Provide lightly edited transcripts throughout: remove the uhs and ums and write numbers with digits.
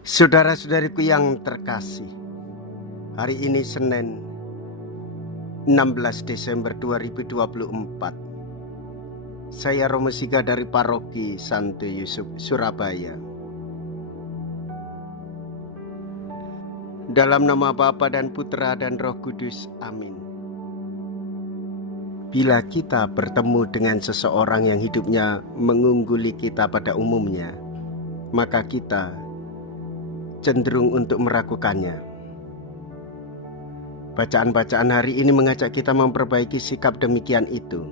Saudara-saudariku yang terkasih, hari ini Senin 16 Desember 2024. Saya Romo Siga dari Paroki Santo Yusuf, Surabaya. Dalam nama Bapa dan Putra dan Roh Kudus, amin. Bila kita bertemu dengan seseorang yang hidupnya mengungguli kita pada umumnya, maka kita cenderung untuk meragukannya. Bacaan-bacaan hari ini mengajak kita memperbaiki sikap demikian itu.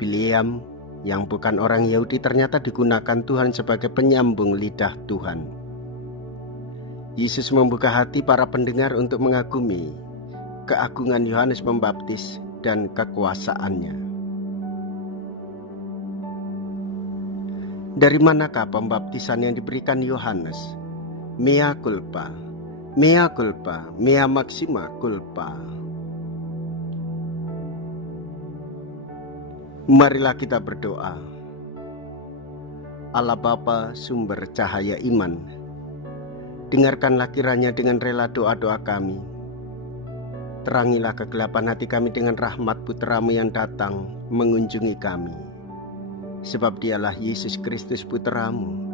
Bileam yang bukan orang Yahudi ternyata digunakan Tuhan sebagai penyambung lidah Tuhan. Yesus membuka hati para pendengar untuk mengagumi keagungan Yohanes Pembaptis dan kekuasaannya. Dari manakah pembaptisan yang diberikan Yohanes? Mea culpa, mea culpa, mea maxima culpa. Marilah kita berdoa. Allah Bapa, sumber cahaya iman, dengarkanlah kiranya dengan rela doa-doa kami. Terangilah kegelapan hati kami dengan rahmat Putra-Mu yang datang mengunjungi kami. Sebab Dialah Yesus Kristus Putra-Mu,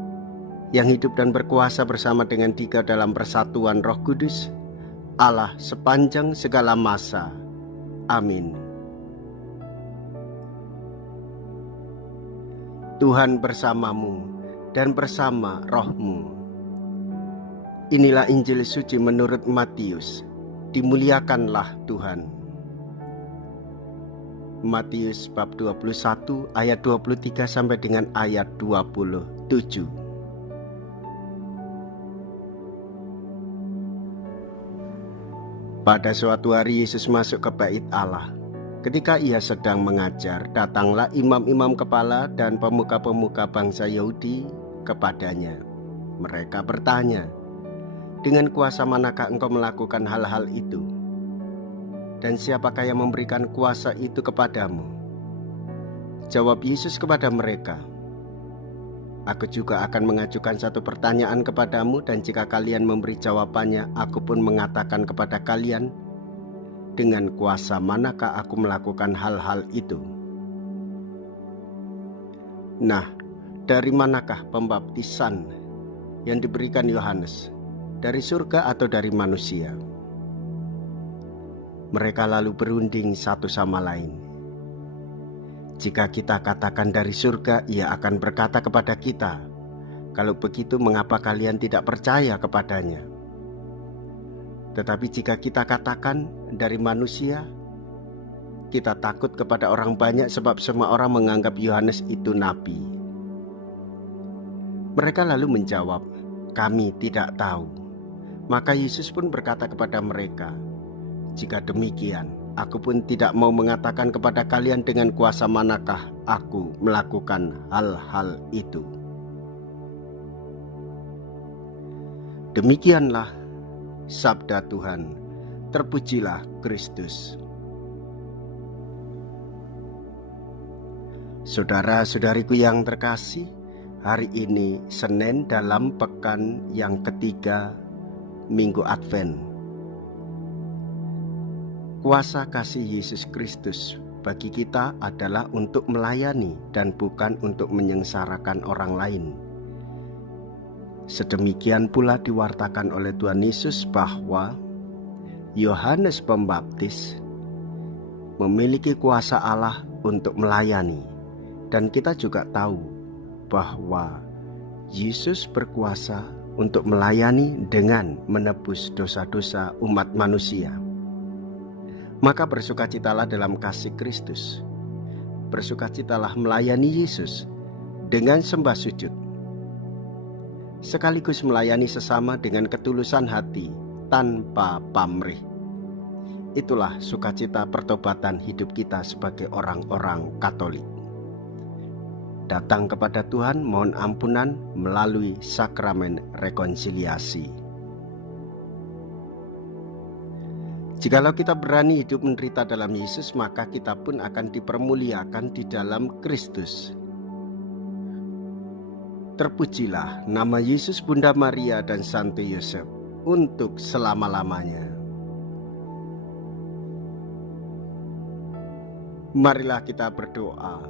yang hidup dan berkuasa bersama dengan Tiga dalam persatuan Roh Kudus, Allah sepanjang segala masa. Amin. Tuhan bersamamu dan bersama rohmu. Inilah Injil suci menurut Matius. Dimuliakanlah Tuhan. Matius bab 21 ayat 23 sampai dengan ayat 27. Pada suatu hari Yesus masuk ke bait Allah. Ketika ia sedang mengajar, datanglah imam-imam kepala dan pemuka-pemuka bangsa Yahudi kepadanya. Mereka bertanya, "Dengan kuasa manakah engkau melakukan hal-hal itu? Dan siapakah yang memberikan kuasa itu kepadamu?" Jawab Yesus kepada mereka, "Aku juga akan mengajukan satu pertanyaan kepadamu, dan jika kalian memberi jawabannya, aku pun mengatakan kepada kalian, dengan kuasa manakah aku melakukan hal-hal itu?" Nah, dari manakah pembaptisan yang diberikan Yohanes? Dari surga atau dari manusia? Mereka lalu berunding satu sama lain. Jika kita katakan dari surga, ia akan berkata kepada kita, "Kalau begitu, mengapa kalian tidak percaya kepadanya?" Tetapi jika kita katakan dari manusia, kita takut kepada orang banyak, sebab semua orang menganggap Yohanes itu nabi. Mereka lalu menjawab, "Kami tidak tahu." Maka Yesus pun berkata kepada mereka, "Jika demikian, aku pun tidak mau mengatakan kepada kalian dengan kuasa manakah aku melakukan hal-hal itu." Demikianlah sabda Tuhan. Terpujilah Kristus. Saudara-saudariku yang terkasih, hari ini Senin dalam pekan yang ketiga Minggu Advent. Kuasa kasih Yesus Kristus bagi kita adalah untuk melayani dan bukan untuk menyengsarakan orang lain. Sedemikian pula diwartakan oleh Tuhan Yesus bahwa Yohanes Pembaptis memiliki kuasa Allah untuk melayani, dan kita juga tahu bahwa Yesus berkuasa untuk melayani dengan menebus dosa-dosa umat manusia. Maka bersukacitalah dalam kasih Kristus. Bersukacitalah melayani Yesus dengan sembah sujud, sekaligus melayani sesama dengan ketulusan hati tanpa pamrih. Itulah sukacita pertobatan hidup kita sebagai orang-orang Katolik. Datang kepada Tuhan mohon ampunan melalui sakramen rekonsiliasi. Jikalau kita berani hidup menderita dalam Yesus, maka kita pun akan dipermuliakan di dalam Kristus. Terpujilah nama Yesus, Bunda Maria, dan Santo Yosef untuk selama-lamanya. Marilah kita berdoa.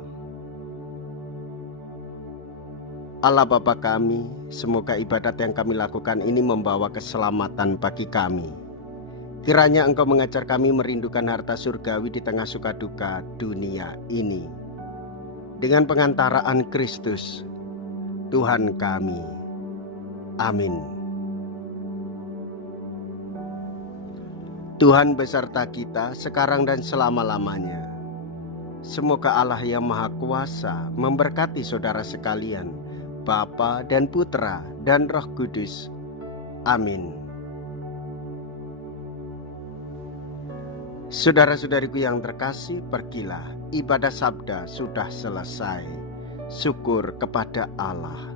Allah Bapa kami, semoga ibadat yang kami lakukan ini membawa keselamatan bagi kami. Kiranya Engkau mengajar kami merindukan harta surgawi di tengah suka duka dunia ini. Dengan pengantaraan Kristus, Tuhan kami. Amin. Tuhan beserta kita sekarang dan selama-lamanya. Semoga Allah yang Maha Kuasa memberkati saudara sekalian, Bapa dan Putra dan Roh Kudus. Amin. Saudara-saudariku yang terkasih, pergilah, ibadah sabda sudah selesai. Syukur kepada Allah.